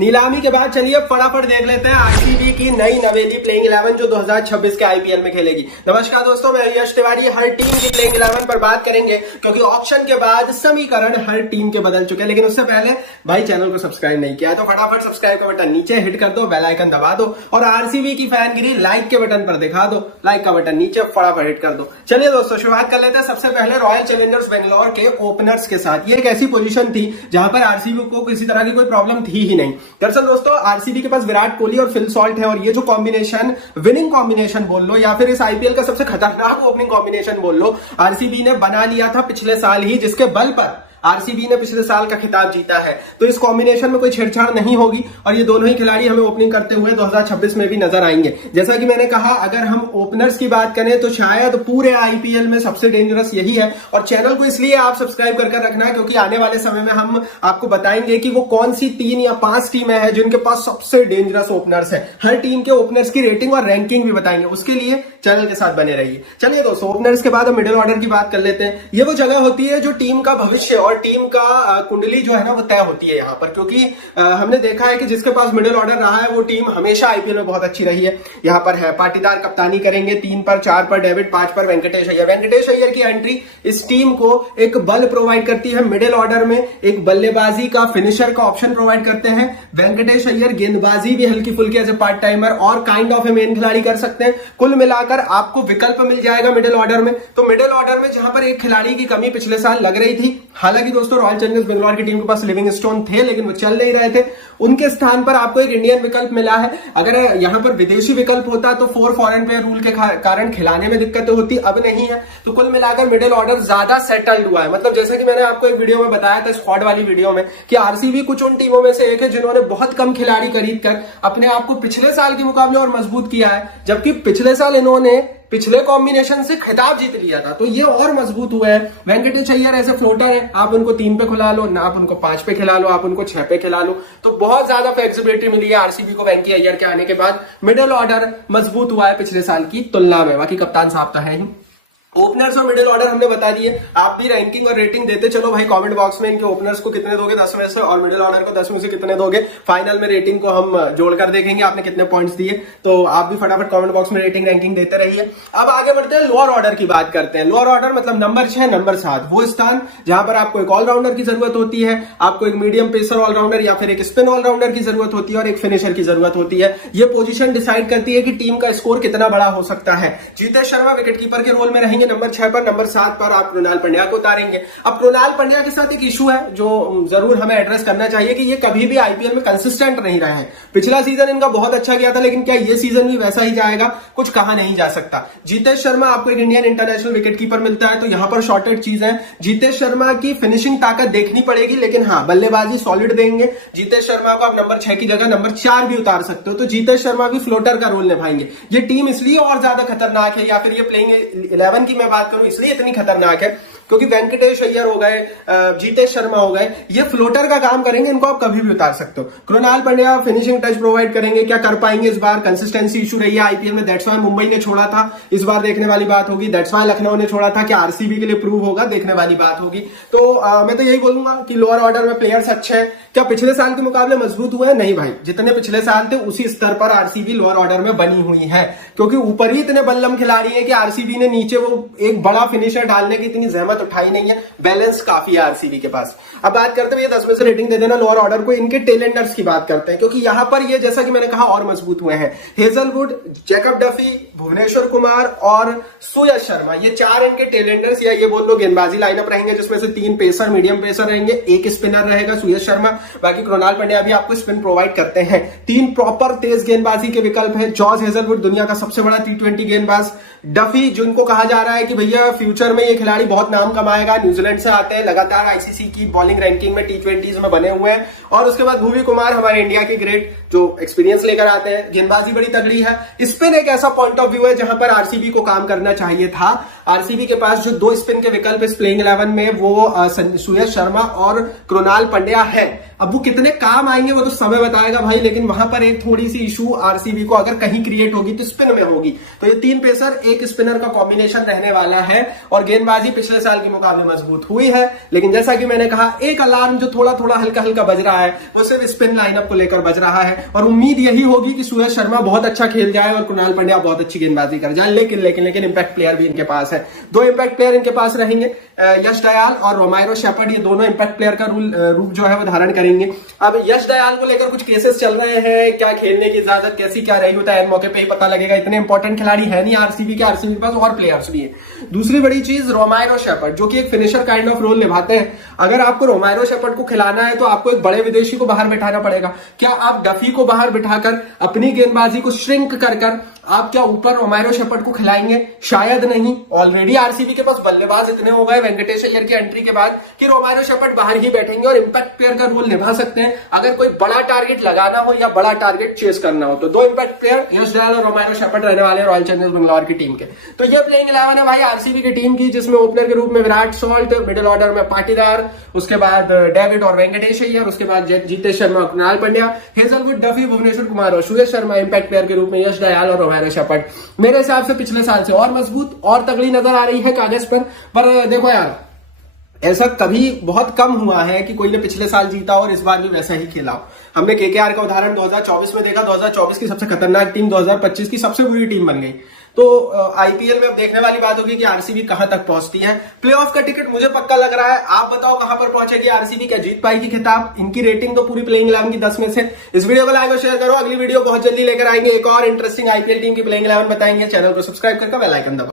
नीलामी के बाद चलिए फटाफट देख लेते हैं आरसीबी की नई नवेली प्लेइंग 11 जो 2026 के आईपीएल में खेलेगी। नमस्कार दोस्तों, मैं यश तिवारी। हर टीम की प्लेइंग 11 पर बात करेंगे क्योंकि ऑक्शन के बाद समीकरण हर टीम के बदल चुके हैं। लेकिन उससे पहले भाई चैनल को सब्सक्राइब नहीं किया तो फटाफट सब्सक्राइब का बटन नीचे हिट कर दो, बेल आइकन दबा दो और आरसीबी की फैनगिरी लाइक के बटन पर दिखा दो। लाइक का बटन नीचे फटाफट हिट कर दो। चलिए दोस्तों शुरुआत कर लेते हैं सबसे पहले रॉयल चैलेंजर्स बेंगलोर के ओपनर्स के साथ। ये एक ऐसी पोजीशन थी जहां पर आरसीबी को किसी तरह की कोई प्रॉब्लम थी ही नहीं। दरअसल दोस्तों आरसीबी के पास विराट कोहली और फिल सॉल्ट है और ये जो कॉम्बिनेशन विनिंग कॉम्बिनेशन बोल लो या फिर इस आईपीएल का सबसे खतरनाक ओपनिंग कॉम्बिनेशन बोल लो, आरसीबी ने बना लिया था पिछले साल ही, जिसके बल पर आरसीबी ने पिछले साल का खिताब जीता है। तो इस कॉम्बिनेशन में कोई छेड़छाड़ नहीं होगी और ये दोनों ही खिलाड़ी हमें ओपनिंग करते हुए 2026 में भी नजर आएंगे। जैसा कि मैंने कहा, अगर हम ओपनर्स की बात करें तो शायद पूरे आईपीएल में सबसे डेंजरस यही है। और चैनल को इसलिए आप सब्सक्राइब कर रखना है क्योंकि आने वाले समय में हम आपको बताएंगे कि वो कौन सी 3 या 5 टीमें हैं जिनके पास सबसे डेंजरस ओपनर्स है। हर टीम के ओपनर्स की रेटिंग और रैंकिंग भी बताएंगे, उसके लिए चैनल के साथ बने रहिए। चलिए दोस्तों ओपनर्स के बाद हम मिडिल ऑर्डर की बात कर लेते हैं। ये वो जगह होती है जो टीम का भविष्य और टीम का कुंडली जो है ना वो तय होती है यहाँ पर, क्योंकि हमने देखा है कि जिसके पास मिडिल ऑर्डर रहा है वो टीम हमेशा आईपीएल में बहुत अच्छी रही है। यहाँ पर है पाटीदार कप्तानी करेंगे, 3 पर 4 पर डेविड, 5 पर वेंकटेश अय्यर। वेंकटेश अय्यर की एंट्री इस टीम को एक बल प्रोवाइड करती है। मिडिल ऑर्डर में एक बल्लेबाजी का फिनिशर का ऑप्शन प्रोवाइड करते हैं। वेंकटेश अय्यर गेंदबाजी भी हल्की फुल्की एज ए पार्ट टाइमर और काइंड ऑफ ए मेन खिलाड़ी कर सकते हैं। कुल मिलाकर आपको विकल्प मिल जाएगा मिडिल ऑर्डर में। तो मिडिल ऑर्डर में जहां पर एक खिलाड़ी की कमी पिछले साल लग रही थी, हालांकि दोस्तों रॉयल चैलेंजर्स बेंगलोर की टीम के पास लिविंगस्टोन थे लेकिन वो चल नहीं रहे थे, उनके स्थान पर आपको एक इंडियन विकल्प मिला है। अगर यहां पर विदेशी विकल्प होता तो 4 फॉरेन प्लेयर रूल के कारण खिलाने में दिक्कतें होती, अब नहीं है। तो कुल मिलाकर मिडिल ऑर्डर ज्यादा सेटल्ड हुआ है। मतलब जैसे कि मैंने आपको एक वीडियो में बताया था, स्क्वाड वाली वीडियो में, कि आरसीबी कुछ उन टीमों में से एक है जिन्होंने बहुत कम खिलाड़ी खरीद कर अपने आप को पिछले साल के मुकाबले और मजबूत किया है, जबकि पिछले साल इन्होंने पिछले कॉम्बिनेशन से खिताब जीत लिया था। तो ये और मजबूत हुए हैं। वेंकटेश अय्यर ऐसे फ्लोटर है, आप उनको 3 पे खिला लो ना, आप उनको 5 पे खिला लो, आप उनको 6 पे खिला लो। तो बहुत ज्यादा फ्लेक्सिबिलिटी मिली है आरसीबी को वेंकी अय्यर के आने के बाद। मिडिल ऑर्डर मजबूत हुआ है पिछले साल की तुलना में। बाकी कप्तान साहब तो है ही। ओपनर्स और मिडिल ऑर्डर हमने बता दिए। आप भी रैंकिंग और रेटिंग देते चलो भाई कमेंट बॉक्स में। इनके ओपनर्स को कितने दोगे 10 में से और मिडिल ऑर्डर को 10 में से कितने दोगे। फाइनल में रेटिंग को हम जोड़कर देखेंगे आपने कितने पॉइंट्स दिए। तो आप भी फटाफट कमेंट बॉक्स में रेटिंग रैंकिंग देते रहिए। अब आगे बढ़ते हैं, लोअर ऑर्डर की बात करते हैं। लोअर ऑर्डर मतलब नंबर 6 नंबर 7, वो स्थान जहां पर आपको एक ऑलराउंडर की जरूरत होती है, आपको एक मीडियम पेसर ऑलराउंडर या फिर एक स्पिन ऑलराउंडर की जरूरत होती है और एक फिनिशर की जरूरत होती है। ये पोजीशन डिसाइड करती है कि टीम का स्कोर कितना बड़ा हो सकता है। जीतेश शर्मा विकेटकीपर के रोल में रहेंगे नंबर 6 पर। नंबर 7 पर आप कृणाल पंड्या को उतारेंगे। अब कृणाल पंड्या के साथ एक इशू है जो जरूर हमें एड्रेस करना चाहिए कि ये कभी भी आईपीएल में कंसिस्टेंट नहीं रहे हैं। पिछला सीजन इनका बहुत अच्छा गया था लेकिन क्या ये सीजन भी वैसा ही जाएगा, कुछ कहा नहीं जा सकता। जीतेश शर्मा आपको एक इंडियन इंटरनेशनल विकेटकीपर मिलता है तो यहां पर शॉर्टेड चीज है। जीतेश शर्मा की फिनिशिंग ताकत देखनी पड़ेगी, लेकिन हाँ बल्लेबाजी सॉलिड देंगे। जीतेश शर्मा को आप नंबर 6 की जगह नंबर 4 भी उतार सकते हो। तो जीतेश शर्मा भी फ्लोटर का रोल निभाएंगे। ये टीम इसलिए और ज्यादा खतरनाक है, या फिर ये प्लेइंग 11 की मैं बात करूं इसलिए इतनी खतरनाक है क्योंकि वेंकटेश अय्यर हो गए, जीतेश शर्मा हो गए, ये फ्लोटर का काम करेंगे। इनको आप कभी भी उतार सकते हो। Krunal Pandya finishing touch provide करेंगे। क्या कर पाएंगे इस बार? कंसिस्टेंसी इशू रही है आईपीएल में, दैट्स व्हाई मुंबई ने छोड़ा था, इस बार देखने वाली बात होगी। दैट्स व्हाई लखनऊ ने छोड़ा था, क्या आरसीबी के लिए प्रूव होगा, देखने वाली बात होगी। तो मैं तो यही बोलूंगा कि लोअर ऑर्डर में प्लेयर्स अच्छे हैं। क्या पिछले साल के मुकाबले मजबूत हुए हैं? नहीं भाई, जितने पिछले साल थे उसी स्तर पर आरसीबी लोअर ऑर्डर में बनी हुई है, क्योंकि ऊपर ही इतने बल्लम खिलाड़ी है कि आरसीबी ने नीचे वो एक बड़ा फिनिशर डालने की इतनी जहमत उठाई नहीं है। बैलेंस काफी है आरसीबी के पास। अब बात करते हैं 10 में से रेटिंग दे देना लोअर ऑर्डर को। इनके टेलेंडर्स की बात करते हैं क्योंकि यहां पर ये जैसा कि मैंने कहा और मजबूत हुए हैं। Hazlewood, Jacob Duffy, Bhuvneshwar Kumar और सुयश शर्मा, ये 4 इनके टेलेंडर्स या ये बोल लो गेंदबाजी लाइनअप रहेंगे, जिसमें से 3 पेसर मीडियम पेसर रहेंगे, एक स्पिनर रहेगा सुयश शर्मा, बाकी कृणाल पंड्या भी आपको स्पिन प्रोवाइड करते हैं। 3 प्रॉपर तेज गेंदबाजी के विकल्प है। जॉर्ज हेजलवुड दुनिया का सबसे बड़ा T20 गेंदबाज। डफी जिनको कहा जा रहा है कि भैया फ्यूचर में ये खिलाड़ी बहुत नाम कमाएगा, न्यूजीलैंड से आते हैं, लगातार आईसीसी की बॉलिंग रैंकिंग में T20s में बने हुए हैं। और उसके बाद भुवी कुमार हमारे इंडिया के ग्रेट जो एक्सपीरियंस लेकर आते हैं, गेंदबाजी बड़ी तगड़ी है। स्पिन एक ऐसा पॉइंट ऑफ व्यू है जहां पर आरसीबी को काम करना चाहिए था। आरसीबी के पास जो 2 स्पिन के विकल्प इस प्लेइंग 11 में वो सुयश शर्मा और कृणाल पंड्या है। अब वो कितने काम आएंगे वो तो समय बताएगा भाई, लेकिन वहां पर एक थोड़ी सी इशू आरसीबी को अगर कहीं क्रिएट होगी तो स्पिन में होगी। तो ये 3 पेसर एक स्पिनर का कॉम्बिनेशन रहने वाला है और गेंदबाजी पिछले साल के मुकाबले मजबूत हुई है। लेकिन जैसा कि मैंने कहा, एक अलार्म जो थोड़ा थोड़ा हल्का हल्का बज रहा है वो सिर्फ स्पिन लाइनअप को लेकर बज रहा है और उम्मीद यही होगी कि सुयश शर्मा बहुत अच्छा खेल जाए और कृणाल पंड्या बहुत अच्छी गेंदबाजी कर जाए। लेकिन इंपैक्ट प्लेयर भी इनके पास है। 2 इंपैक्ट प्लेयर इनके पास रहेंगे, यश दयाल और रोमायरो शेपर्ड। ये दोनों इंपैक्ट प्लेयर का रूप जो है वो धारण करेंगे। अब यश दयाल को लेकर कुछ केसेस चल रहे हैं, क्या खेलने की इजाजत कैसी क्या रही होता है मौके पे ही पता लगेगा। इतने इंपॉर्टेंट खिलाड़ी है नहीं आरसीबी के पास और प्लेयर्स भी है। दूसरी बड़ी चीज रोमायरो शेपर्ड, जो कि एक फिनिशर काइंड ऑफ रोल निभाते हैं। अगर आपको रोमायरो शेपर्ड को खिलाना है तो आपको एक बड़े विदेशी को बाहर बिठाना पड़ेगा। क्या आप डफी को बाहर बिठाकर अपनी गेंदबाजी को श्रिंक कर आप क्या ऊपर रोमायरो शेपर्ड को खिलाएंगे? शायद नहीं। ऑलरेडी आरसीबी के पास बल्लेबाज इतने हो गए वेंकटेश अय्यर की एंट्री के बाद कि रोमायरो शेपर्ड बाहर ही बैठेंगे और इंपैक्ट प्लेयर का रोल निभा सकते हैं अगर कोई बड़ा टारगेट लगाना हो या बड़ा टारगेट चेस करना हो। तो 2 इंपैक्ट प्लेयर यश दयाल और रोमायरो शेपर्ड रहने वाले रॉयल चैलेंजर्स बेंगलोर की टीम के। तो ये प्लेइंग 11 है भाई आरसीबी की टीम की, जिसमें ओपनर के रूप में विराट सॉल्ट, मिडिल ऑर्डर में पाटीदार, उसके बाद डेविड और वेंकटेश अय्यर, उसके बाद जीतेश शर्मा और कृणाल पंड्या, हेजलवुड, डफी, भुवनेश्वर कुमार और सुयश शर्मा इंपैक्ट प्लेयर के रूप में यश दयाल और रोमायरो शेपर्ड मेरे हिसाब से पिछले साल से और मजबूत और तगड़ी नजर आ रही है कागज पर देखो यार, ऐसा कभी बहुत कम हुआ है कि कोई ने पिछले साल जीता और इस बार भी वैसा ही खेला हो। हमने केकेआर का उदाहरण 2024 में देखा, 2024 की सबसे खतरनाक टीम 2025 की सबसे बुरी टीम बन गई। तो आईपीएल में अब देखने वाली बात होगी कि आरसीबी कहां तक पहुंचती है। प्लेऑफ का टिकट मुझे पक्का लग रहा है, आप बताओ कहां पर पहुंचेगी आरसीबी, क्या जीत पाएगी खिताब? इनकी रेटिंग तो पूरी प्लेइंग 11 की 10 में से। इस वीडियो को लाइक और शेयर करो। अगली वीडियो बहुत जल्दी लेकर आएंगे, एक और इंटरेस्टिंग आईपीएल टीम की प्लेइंग 11 बताएंगे। चैनल को सब्सक्राइब करके बेल आइकन दबाओ।